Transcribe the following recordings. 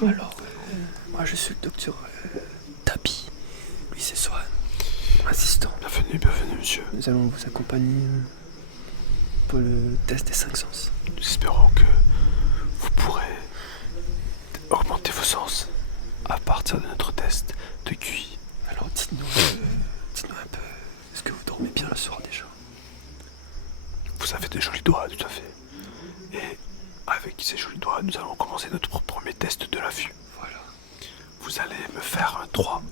toi? Alors, moi je suis le docteur Tapi. Lui c'est Swan, mon assistant. Bienvenue, monsieur. Nous allons vous accompagner pour le test des 5 sens. Nous espérons que vous pourrez augmenter vos sens à partir de notre test de QI. Alors dites-nous un peu, est-ce que vous dormez bien le soir déjà? Vous avez des jolis doigts, tout à fait. Et avec ces jolis doigts, nous allons commencer notre premier test de la vue. Voilà. Vous allez me faire un 3.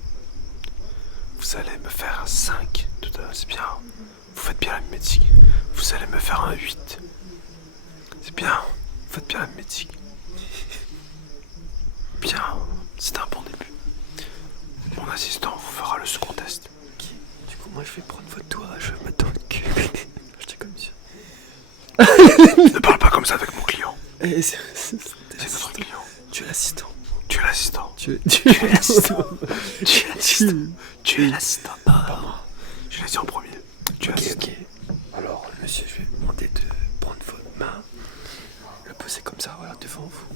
Vous allez me faire un 5. Tout à fait, c'est bien. Vous faites bien la mimétique. Vous allez me faire un 8. C'est bien. Vous faites bien la mimétique. Bien. C'est un bon début. Mon assistant vous fera le second test. Ok. Du coup, moi je vais prendre votre doigt, je vais mettre dans le cul. Je dis comme ça. Ne parle pas comme ça avec mon client. C'est notre client. Tu es l'assistant. Tu es l'assistant. Tu es l'assistant. Tu es l'assistant. Tu es l'assistant. Pas moi. Je l'ai dit en premier. Tu es l'assistant. Ok. Alors, monsieur, je vais vous demander de prendre votre main, le poser comme ça, voilà, devant vous.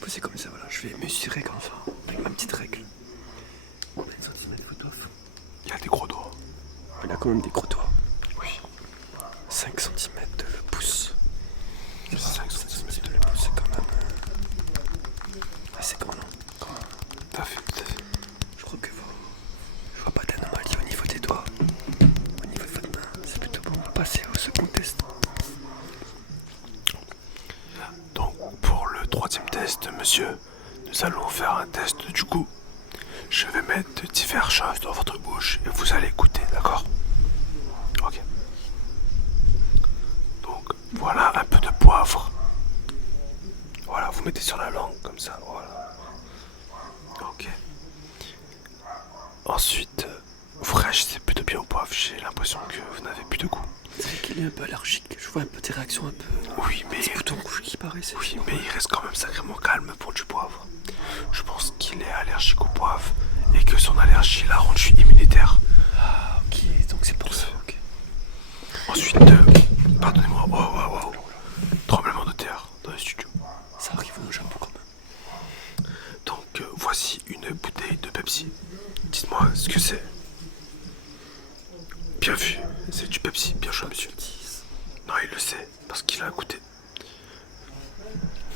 Posez comme ça, voilà. Je vais mesurer comme ça, avec ma petite règle. Combien de centimètres votre doigt? Il y a des gros doigts. Il a quand même des gros doigts. Oui. 5 cm de le pouce. 5 cm cm. de le pouce, c'est quand même assez grand, non? Tout à fait, tout à fait. Je crois que je vois pas d'anomalie au niveau des doigts. Au niveau de votre main, c'est plutôt bon. On va passer au second test. Donc, pour le troisième test, monsieur, nous allons faire un test du goût. Je vais mettre diverses choses dans votre bouche et vous allez goûter, d'accord? Ok. Donc, voilà un peu de poivre. Voilà, vous mettez sur la langue, comme ça, voilà. Ok. Ensuite, vous réagissez plutôt bien au poivre. J'ai l'impression que vous n'avez plus de goût. C'est vrai qu'il est un peu allergique. Je vois un peu des réactions un peu. Oui, mais... Des boutons rouges qui paraissent. Oui, mais il reste quand même sacrément calme pour du poivre. Je pense qu'il est allergique au poivre et que son allergie l'a rendu immunitaire. Ah, ok, donc c'est pour ça, ok. Ensuite, pardonnez-moi, wow. Tremblement de terre dans le studio. Ça arrive au Japon quand même. Donc, voici une bouteille de Pepsi. Dites-moi ce que c'est. Bien vu, c'est du Pepsi, bien joué, monsieur. Non, il le sait, parce qu'il a goûté.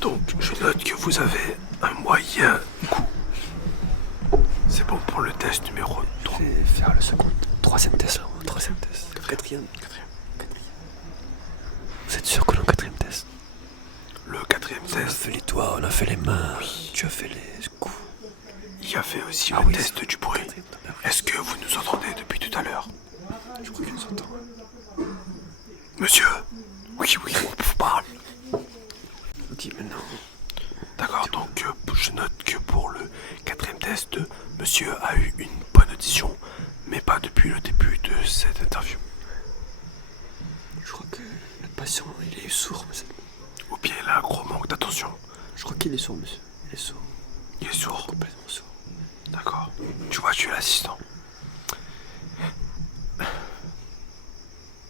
Donc, je note que vous avez un moyen goût. C'est bon pour le test numéro 3. Je vais faire le troisième test là, troisième test. Quatrième. Vous êtes sûr qu'on est au quatrième test? Le quatrième On a test, fait les doigts, on a fait les mains. Tu as fait les coups. il y avait aussi Ah le oui, test c'est du bruit. quatrième. Est-ce que vous nous entendez depuis tout à l'heure? Je crois qu'il nous entend. Monsieur? Oui, on vous parle. Ok, maintenant. D'accord, donc je note que pour le quatrième test, monsieur a eu une bonne audition, mais pas depuis le début de cette interview. Je crois que le patient, il est sourd, monsieur. Ou bien il a un gros manque d'attention. Je crois qu'il est sourd, monsieur. Il est sourd. Il est sourd. Complètement sourd. D'accord. Tu vois, tu es l'assistant.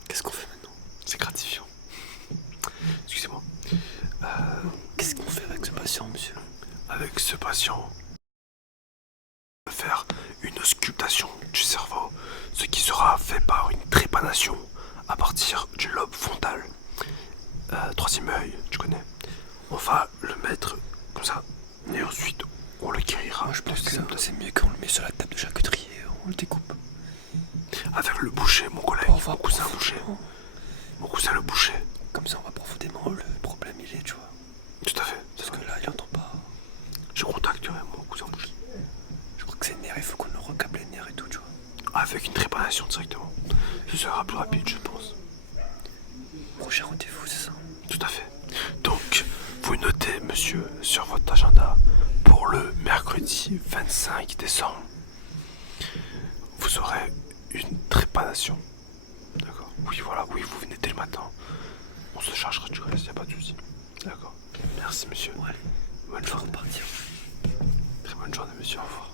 Qu'est-ce qu'on fait maintenant? C'est gratifiant. Excusez-moi. Qu'est-ce qu'on fait avec ce patient, monsieur? Avec ce patient, on va faire une auscultation du cerveau, ce qui sera fait par une trépanation à partir du lobe frontal. Troisième œil, tu connais. On va le mettre comme ça, et ensuite on le guérira. Moi, je pense que c'est mieux qu'on le met sur la table de charcuterie et on le découpe. Avec le boucher, mon collègue, On va mon cousin boucher. Mon cousin le boucher. Comme ça, on va profondément le problème, il est, tu vois. Tout à fait. Parce que là, il entend pas. Je contacterai mon cousin boucher. Je crois que c'est le nerf, il faut qu'on le recable les nerfs et tout, tu vois. Avec une trépanation directement. Ce sera plus rapide, je pense. Prochain rendez-vous, c'est ça? Tout à fait. Donc, vous notez, monsieur, sur votre agenda, pour le mercredi 25 décembre, vous aurez une trépanation. D'accord. Oui, voilà, oui, vous venez dès le matin. On se chargera du reste, y a pas de souci. D'accord. Merci, monsieur. Ouais. Bonne Je vais journée. repartir. Très bonne journée, monsieur. Au revoir.